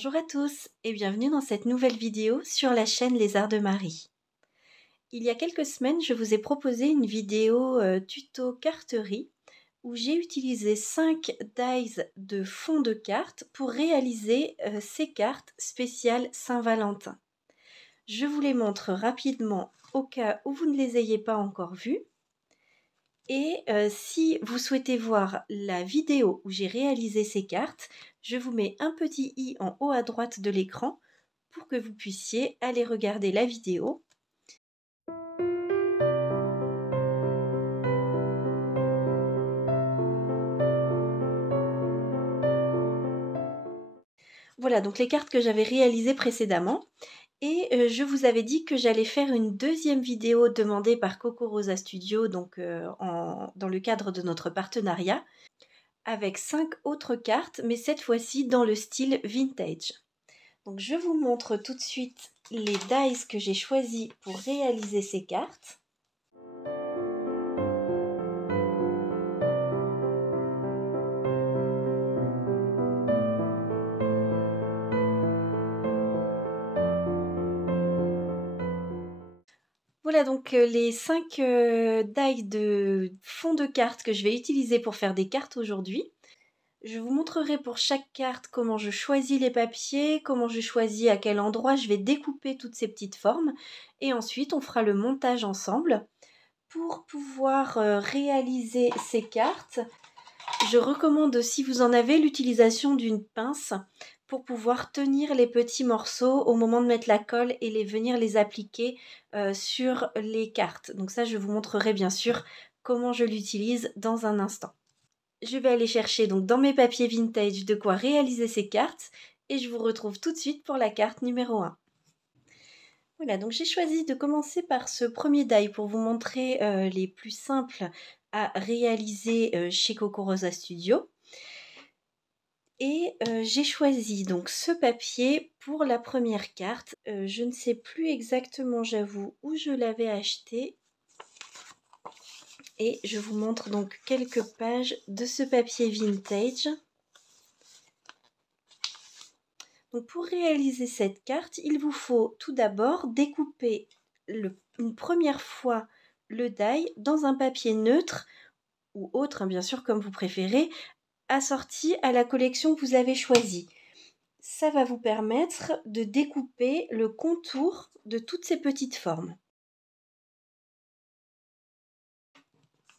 Bonjour à tous et bienvenue dans cette nouvelle vidéo sur la chaîne Les Arts de Marie. Il y a quelques semaines, je vous ai proposé une vidéo tuto carterie où j'ai utilisé 5 dies de fond de cartes pour réaliser ces cartes spéciales Saint-Valentin. Je vous les montre rapidement au cas où vous ne les ayez pas encore vues. Et si vous souhaitez voir la vidéo où j'ai réalisé ces cartes, je vous mets un petit i en haut à droite de l'écran pour que vous puissiez aller regarder la vidéo. Voilà donc les cartes que j'avais réalisées précédemment. Et je vous avais dit que j'allais faire une deuxième vidéo demandée par Coco Rosa Studio, donc dans le cadre de notre partenariat, avec 5 autres cartes, mais cette fois-ci dans le style vintage. Donc je vous montre tout de suite les dies que j'ai choisis pour réaliser ces cartes. Voilà donc les 5 dies de fond de cartes que je vais utiliser pour faire des cartes aujourd'hui. Je vous montrerai pour chaque carte comment je choisis les papiers, comment je choisis à quel endroit je vais découper toutes ces petites formes. Et ensuite, on fera le montage ensemble. Pour pouvoir réaliser ces cartes, je recommande, si vous en avez, l'utilisation d'une pince pour pouvoir tenir les petits morceaux au moment de mettre la colle et venir les appliquer sur les cartes. Donc ça, je vous montrerai bien sûr comment je l'utilise dans un instant. Je vais aller chercher donc dans mes papiers vintage de quoi réaliser ces cartes et je vous retrouve tout de suite pour la carte numéro 1. Voilà, donc j'ai choisi de commencer par ce premier die pour vous montrer les plus simples à réaliser chez Coco Rosa Studio. Et j'ai choisi donc ce papier pour la première carte. Je ne sais plus exactement, j'avoue, où je l'avais acheté. Et je vous montre donc quelques pages de ce papier vintage. Donc pour réaliser cette carte, il vous faut tout d'abord découper une première fois le die dans un papier neutre ou autre, bien sûr, comme vous préférez, assorti à la collection que vous avez choisie. Ça va vous permettre de découper le contour de toutes ces petites formes.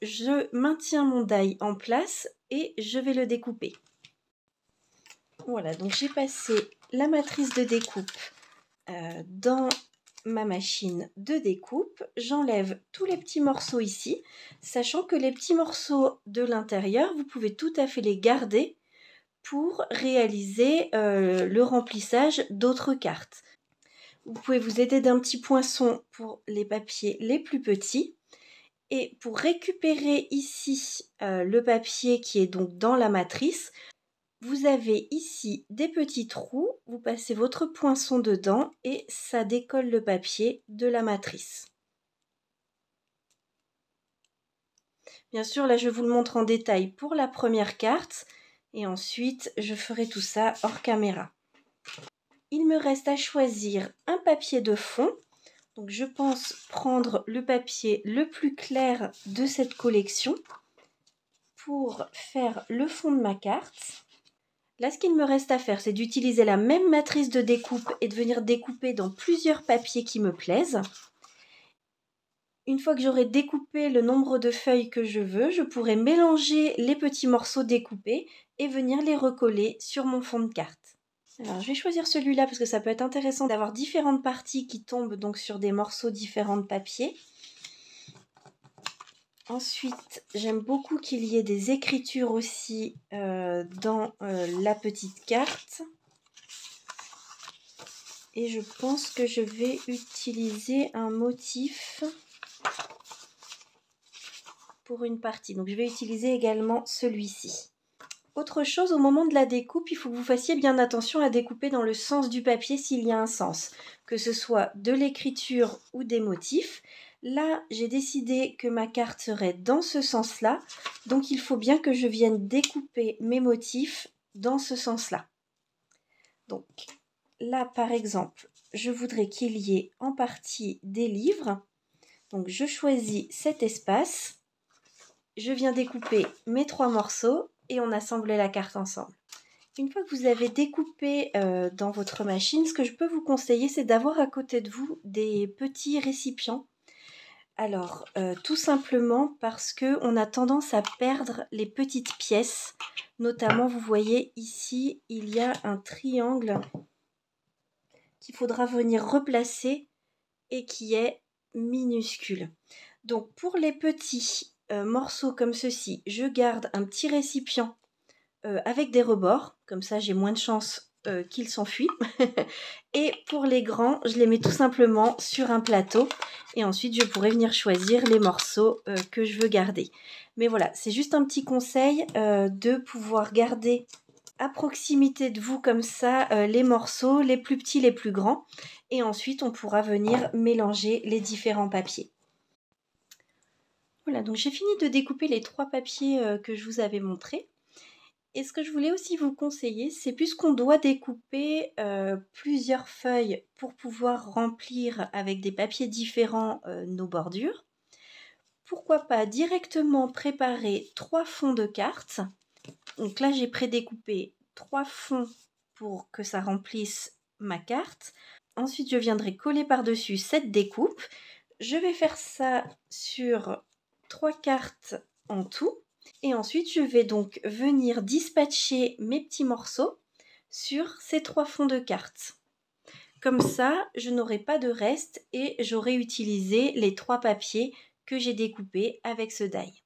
Je maintiens mon die en place et je vais le découper. Voilà, donc j'ai passé la matrice de découpe dans ma machine de découpe. J'enlève tous les petits morceaux ici, sachant que les petits morceaux de l'intérieur, vous pouvez tout à fait les garder pour réaliser le remplissage d'autres cartes. Vous pouvez vous aider d'un petit poinçon pour les papiers les plus petits. Et pour récupérer ici le papier qui est donc dans la matrice, vous avez ici des petits trous, vous passez votre poinçon dedans et ça décolle le papier de la matrice. Bien sûr, là je vous le montre en détail pour la première carte et ensuite je ferai tout ça hors caméra. Il me reste à choisir un papier de fond. Donc je pense prendre le papier le plus clair de cette collection pour faire le fond de ma carte. Là, ce qu'il me reste à faire, c'est d'utiliser la même matrice de découpe et de venir découper dans plusieurs papiers qui me plaisent. Une fois que j'aurai découpé le nombre de feuilles que je veux, je pourrai mélanger les petits morceaux découpés et venir les recoller sur mon fond de carte. Alors, je vais choisir celui-là parce que ça peut être intéressant d'avoir différentes parties qui tombent donc sur des morceaux différents de papier. Ensuite, j'aime beaucoup qu'il y ait des écritures aussi dans la petite carte. Et je pense que je vais utiliser un motif pour une partie. Donc je vais utiliser également celui-ci. Autre chose, au moment de la découpe, il faut que vous fassiez bien attention à découper dans le sens du papier s'il y a un sens, que ce soit de l'écriture ou des motifs. Là, j'ai décidé que ma carte serait dans ce sens-là, donc il faut bien que je vienne découper mes motifs dans ce sens-là. Donc là, par exemple, je voudrais qu'il y ait en partie des livres. Donc je choisis cet espace. Je viens découper mes 3 morceaux et on assemble la carte ensemble. Une fois que vous avez découpé dans votre machine, ce que je peux vous conseiller, c'est d'avoir à côté de vous des petits récipients. Alors, tout simplement parce qu'on a tendance à perdre les petites pièces. Notamment, vous voyez ici, il y a un triangle qu'il faudra venir replacer et qui est minuscule. Donc, pour les petits morceaux comme ceci, je garde un petit récipient avec des rebords, comme ça j'ai moins de chances qu'ils s'enfuient. Et pour les grands, je les mets tout simplement sur un plateau et ensuite je pourrai venir choisir les morceaux que je veux garder. Mais voilà, c'est juste un petit conseil de pouvoir garder à proximité de vous comme ça les morceaux, les plus petits, les plus grands. Et ensuite on pourra venir mélanger les différents papiers. Voilà, donc j'ai fini de découper les 3 papiers que je vous avais montrés. Et ce que je voulais aussi vous conseiller, c'est puisqu'on doit découper plusieurs feuilles pour pouvoir remplir avec des papiers différents nos bordures, pourquoi pas directement préparer 3 fonds de cartes. Donc là, j'ai prédécoupé 3 fonds pour que ça remplisse ma carte. Ensuite, je viendrai coller par-dessus cette découpe. Je vais faire ça sur 3 cartes en tout. Et ensuite, je vais donc venir dispatcher mes petits morceaux sur ces 3 fonds de cartes. Comme ça, je n'aurai pas de reste et j'aurai utilisé les 3 papiers que j'ai découpés avec ce die.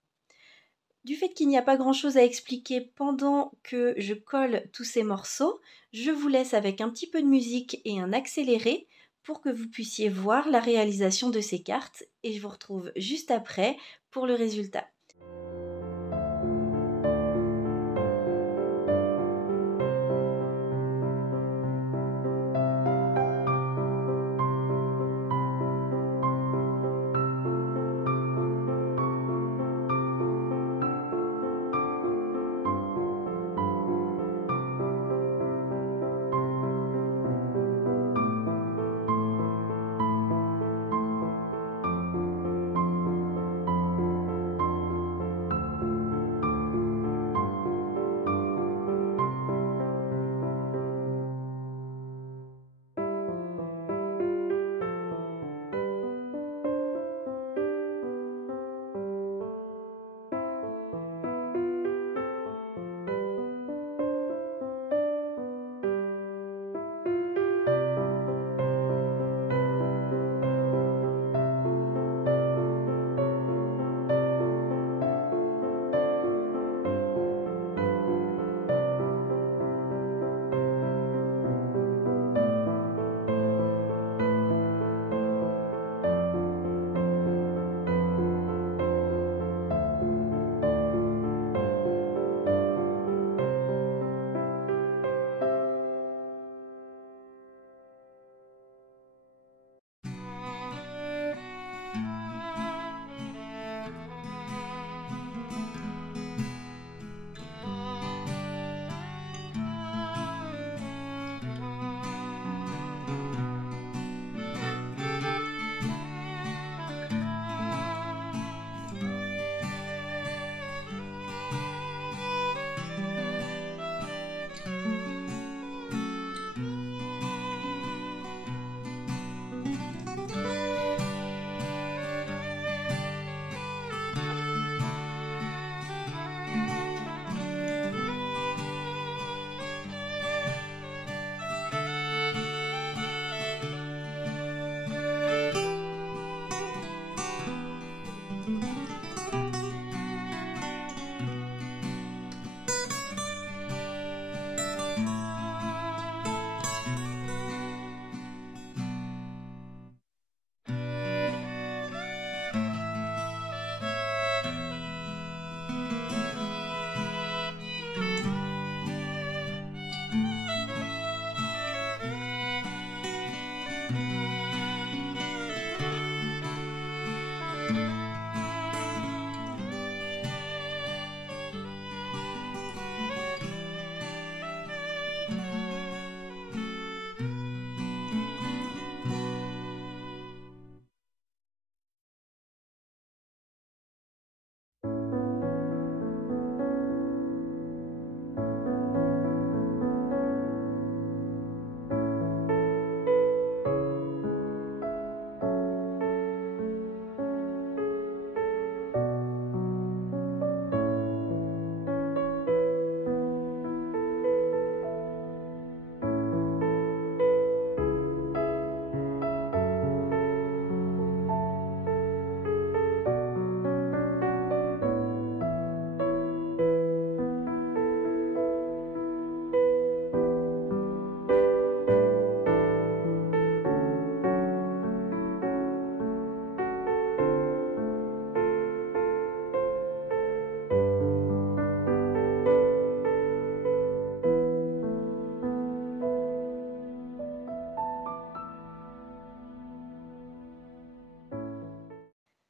Du fait qu'il n'y a pas grand-chose à expliquer pendant que je colle tous ces morceaux, je vous laisse avec un petit peu de musique et un accéléré pour que vous puissiez voir la réalisation de ces cartes et je vous retrouve juste après pour le résultat.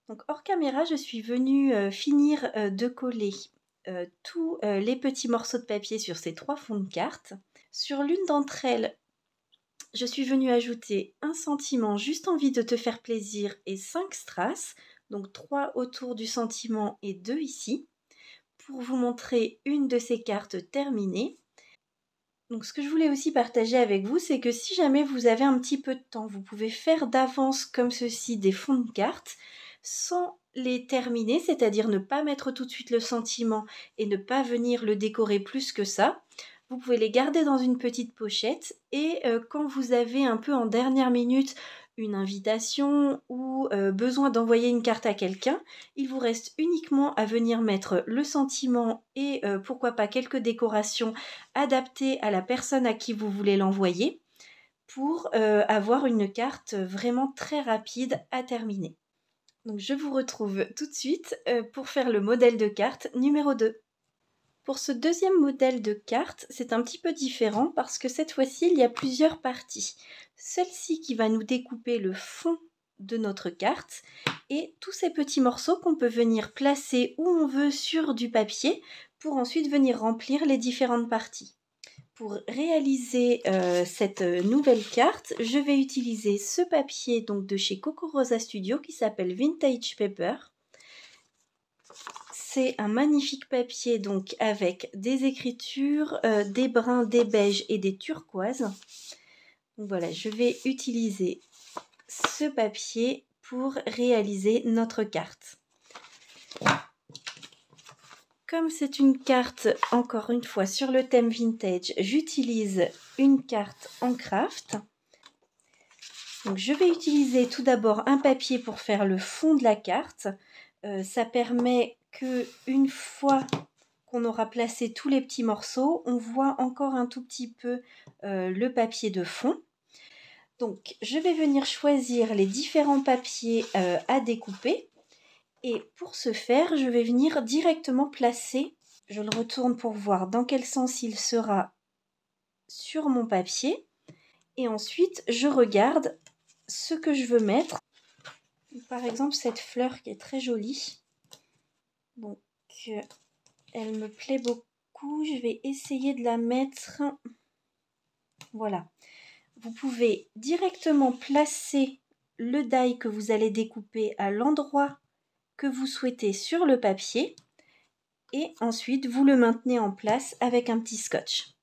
Donc hors caméra, je suis venue finir de coller tous les petits morceaux de papier sur ces 3 fonds de cartes. Sur l'une d'entre elles, je suis venue ajouter un sentiment juste envie de te faire plaisir et 5 strass, donc 3 autour du sentiment et 2 ici, pour vous montrer une de ces cartes terminées. Donc ce que je voulais aussi partager avec vous, c'est que si jamais vous avez un petit peu de temps, vous pouvez faire d'avance comme ceci des fonds de cartes sans les terminer, c'est-à-dire ne pas mettre tout de suite le sentiment et ne pas venir le décorer plus que ça. Vous pouvez les garder dans une petite pochette et quand vous avez un peu en dernière minute une invitation ou besoin d'envoyer une carte à quelqu'un, il vous reste uniquement à venir mettre le sentiment et pourquoi pas quelques décorations adaptées à la personne à qui vous voulez l'envoyer pour avoir une carte vraiment très rapide à terminer. Donc je vous retrouve tout de suite pour faire le modèle de carte numéro 2. Pour ce deuxième modèle de carte, c'est un petit peu différent parce que cette fois-ci, il y a plusieurs parties. Celle-ci qui va nous découper le fond de notre carte et tous ces petits morceaux qu'on peut venir placer où on veut sur du papier pour ensuite venir remplir les différentes parties. Pour réaliser cette nouvelle carte, je vais utiliser ce papier donc de chez Coco Rosa Studio qui s'appelle Vintage Paper. C'est un magnifique papier donc avec des écritures, des bruns, des beiges et des turquoises. Donc voilà, je vais utiliser ce papier pour réaliser notre carte. Comme c'est une carte, encore une fois, sur le thème vintage, j'utilise une carte en craft. Donc je vais utiliser tout d'abord un papier pour faire le fond de la carte. Ça permet que une fois qu'on aura placé tous les petits morceaux, on voit encore un tout petit peu le papier de fond. Donc je vais venir choisir les différents papiers à découper. Et pour ce faire, je vais venir directement placer, je le retourne pour voir dans quel sens il sera sur mon papier. Et ensuite, je regarde ce que je veux mettre. Par exemple, cette fleur qui est très jolie. Donc, elle me plaît beaucoup. Je vais essayer de la mettre. Voilà. Vous pouvez directement placer le die que vous allez découper à l'endroit que vous souhaitez sur le papier. Et ensuite, vous le maintenez en place avec un petit scotch.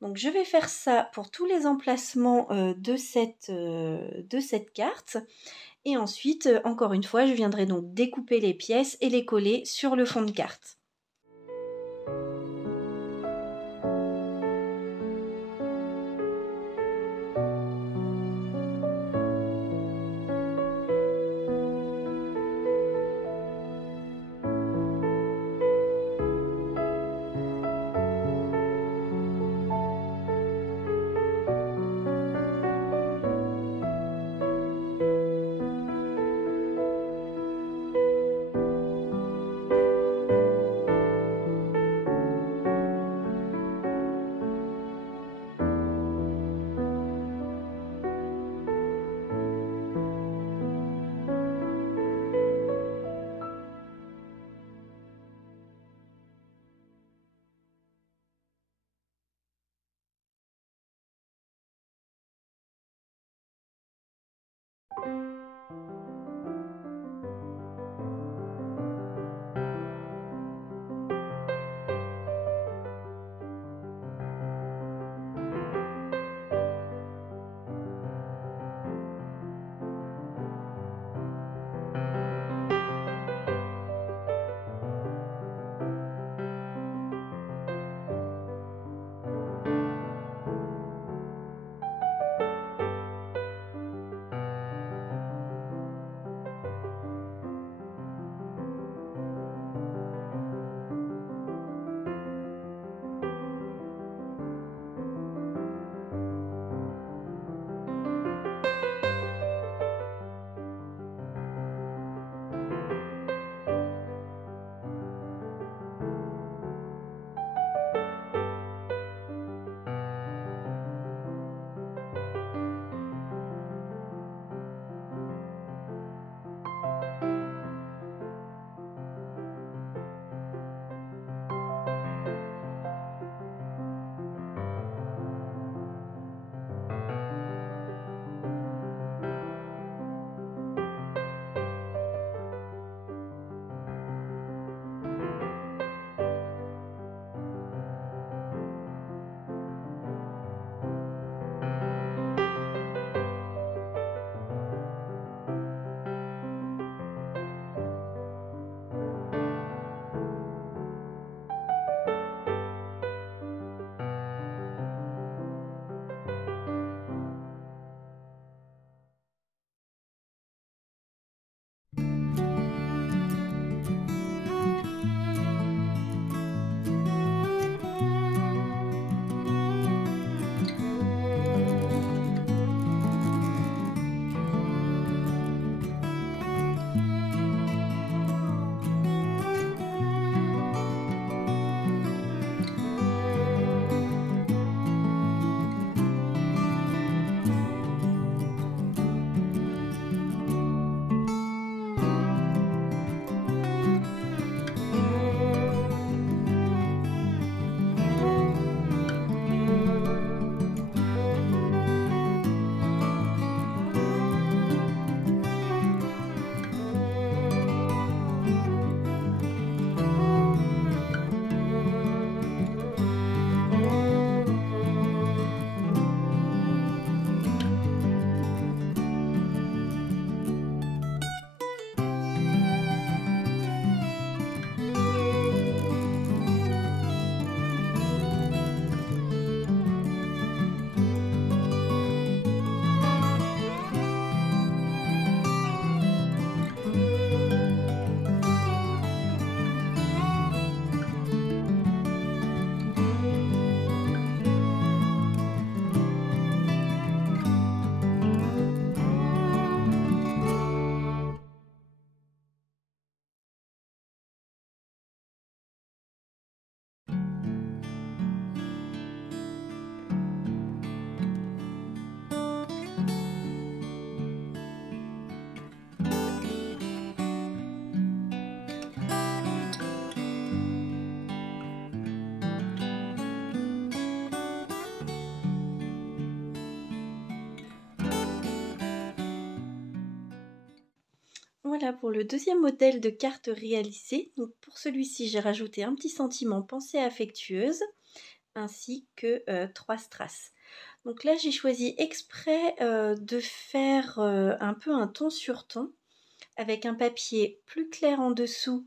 Donc, je vais faire ça pour tous les emplacements de cette carte. Et ensuite, encore une fois, je viendrai donc découper les pièces et les coller sur le fond de carte. Voilà pour le deuxième modèle de carte réalisé. Donc pour celui-ci, j'ai rajouté un petit sentiment pensée affectueuse ainsi que 3 strass. Donc là, j'ai choisi exprès de faire un peu un ton sur ton avec un papier plus clair en dessous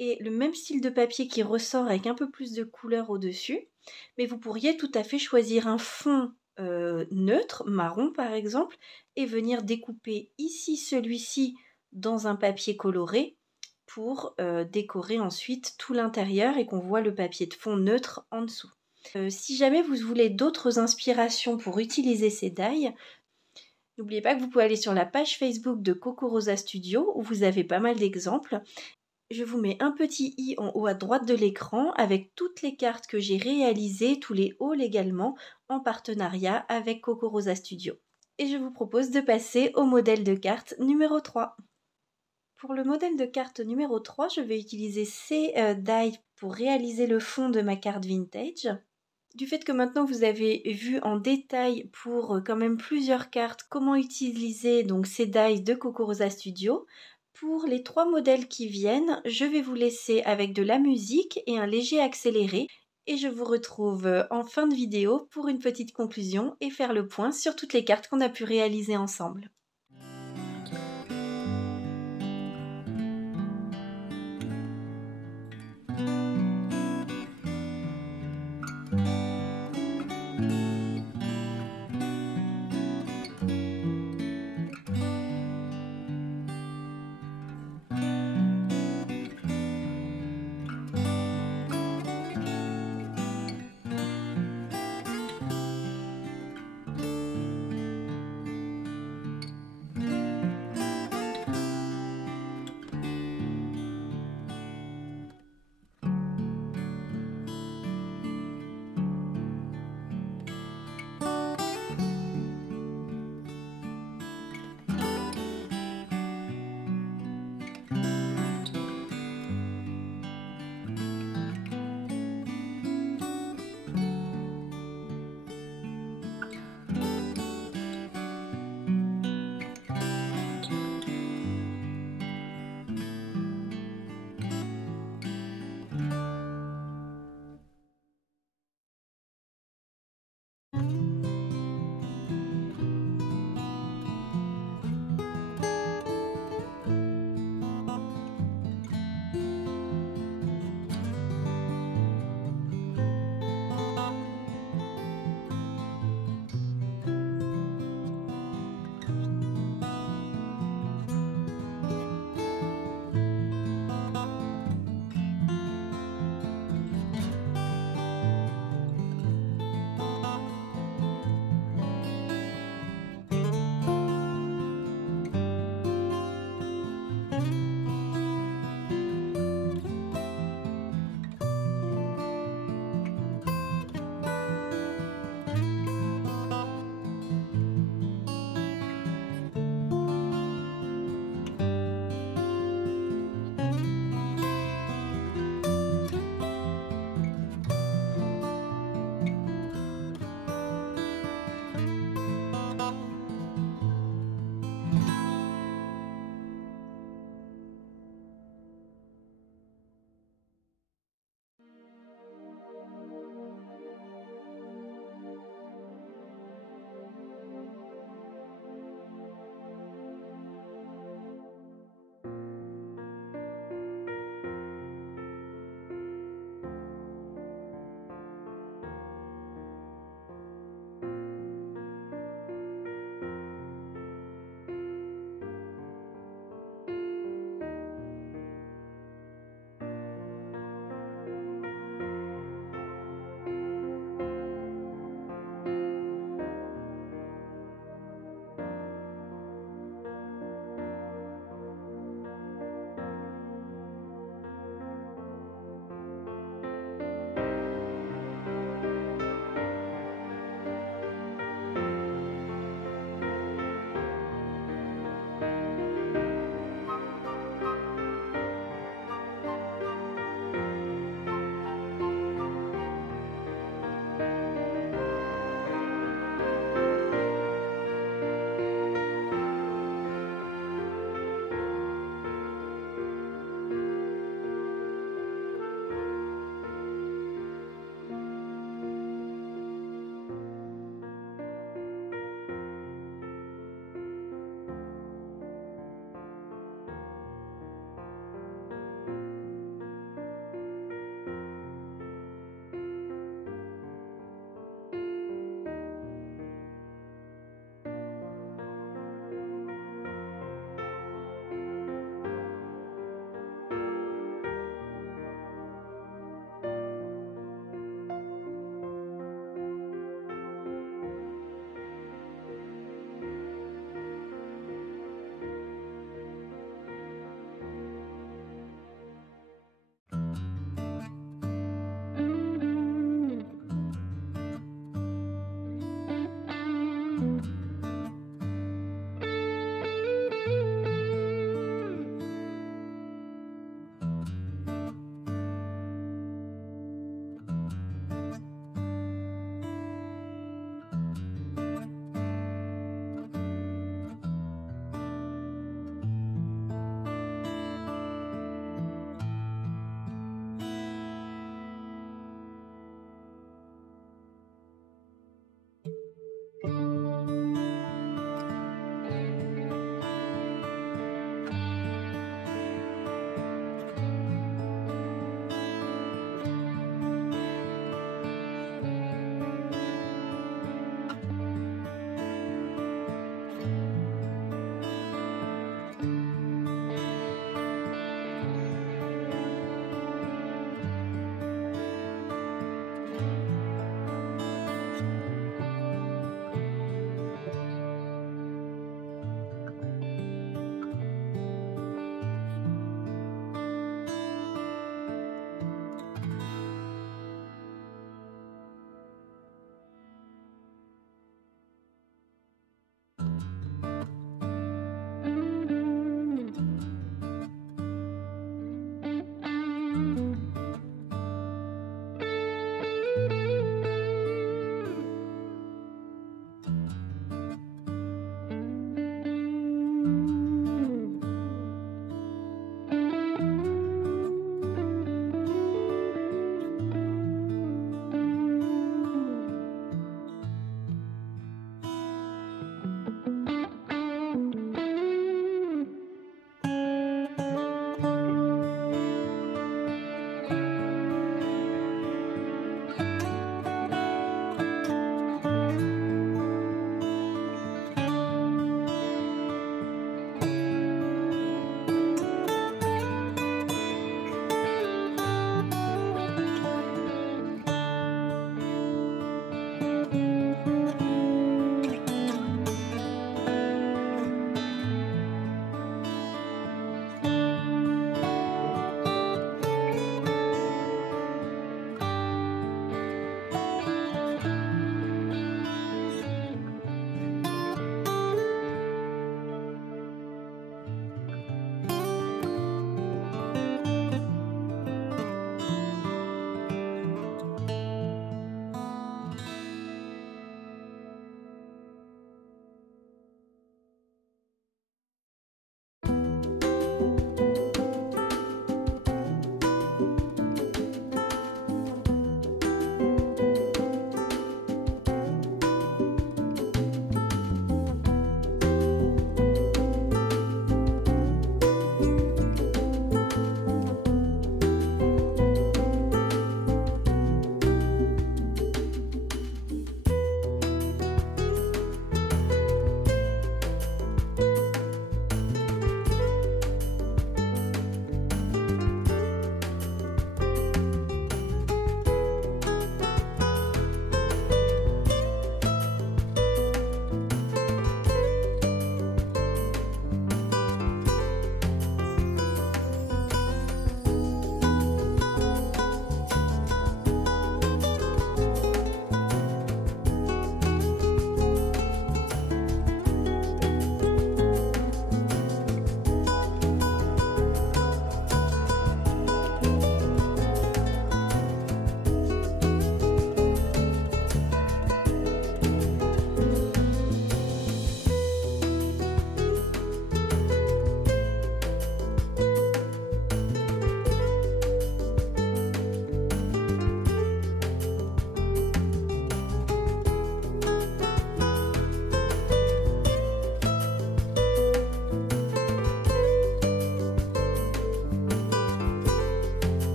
et le même style de papier qui ressort avec un peu plus de couleur au-dessus. Mais vous pourriez tout à fait choisir un fond neutre, marron par exemple, et venir découper ici celui-ci dans un papier coloré pour décorer ensuite tout l'intérieur et qu'on voit le papier de fond neutre en dessous. Si jamais vous voulez d'autres inspirations pour utiliser ces die, n'oubliez pas que vous pouvez aller sur la page Facebook de Coco Rosa Studio où vous avez pas mal d'exemples. Je vous mets un petit i en haut à droite de l'écran avec toutes les cartes que j'ai réalisées, tous les hauls également, en partenariat avec Coco Rosa Studio. Et je vous propose de passer au modèle de carte numéro 3. Pour le modèle de carte numéro 3, je vais utiliser ces die pour réaliser le fond de ma carte vintage. Du fait que maintenant vous avez vu en détail pour quand même plusieurs cartes comment utiliser donc ces die de Coco Rosa Studio, pour les 3 modèles qui viennent, je vais vous laisser avec de la musique et un léger accéléré et je vous retrouve en fin de vidéo pour une petite conclusion et faire le point sur toutes les cartes qu'on a pu réaliser ensemble.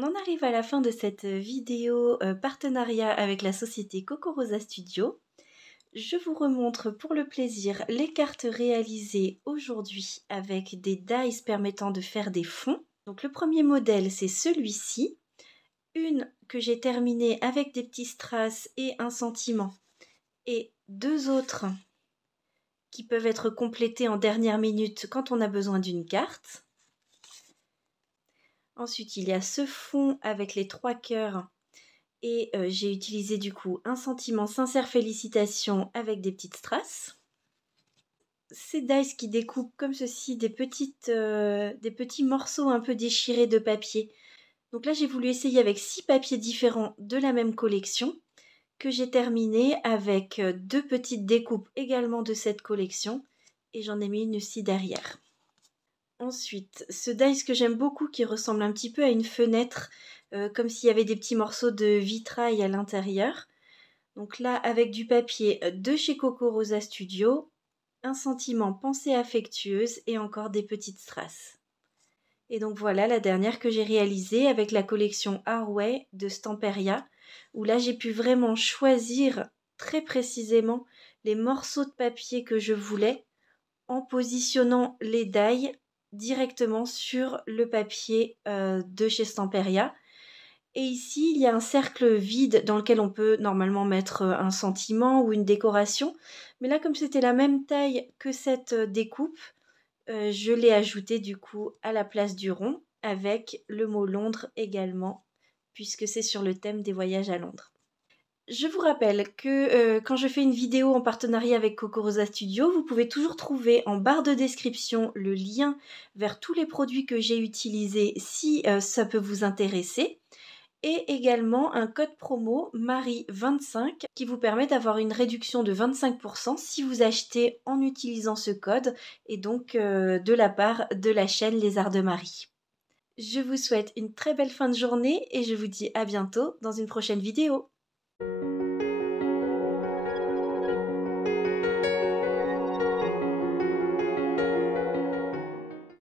On en arrive à la fin de cette vidéo partenariat avec la société Cocorosa Studio. Je vous remontre pour le plaisir les cartes réalisées aujourd'hui avec des dies permettant de faire des fonds. Donc le premier modèle, c'est celui-ci. Une que j'ai terminée avec des petits strass et un sentiment. Et deux autres qui peuvent être complétés en dernière minute quand on a besoin d'une carte. Ensuite, il y a ce fond avec les 3 cœurs et j'ai utilisé du coup un sentiment sincère félicitations avec des petites strass. Ces dice qui découpent comme ceci des petits morceaux un peu déchirés de papier. Donc là, j'ai voulu essayer avec 6 papiers différents de la même collection que j'ai terminé avec 2 petites découpes également de cette collection et j'en ai mis une aussi derrière. Ensuite, ce dice que j'aime beaucoup qui ressemble un petit peu à une fenêtre, comme s'il y avait des petits morceaux de vitrail à l'intérieur. Donc là, avec du papier de chez Cocorosa Studio, un sentiment pensée affectueuse et encore des petites strass. Et donc voilà la dernière que j'ai réalisée avec la collection Arway de Stamperia, où là j'ai pu vraiment choisir très précisément les morceaux de papier que je voulais en positionnant les dies directement sur le papier de chez Stamperia. Et ici, il y a un cercle vide dans lequel on peut normalement mettre un sentiment ou une décoration. Mais là, comme c'était la même taille que cette découpe, je l'ai ajouté du coup à la place du rond avec le mot Londres également, puisque c'est sur le thème des voyages à Londres. Je vous rappelle que quand je fais une vidéo en partenariat avec Cocorosa Studio, vous pouvez toujours trouver en barre de description le lien vers tous les produits que j'ai utilisés si ça peut vous intéresser. Et également un code promo Marie25 qui vous permet d'avoir une réduction de 25% si vous achetez en utilisant ce code et donc de la part de la chaîne Les Arts de Marie. Je vous souhaite une très belle fin de journée et je vous dis à bientôt dans une prochaine vidéo.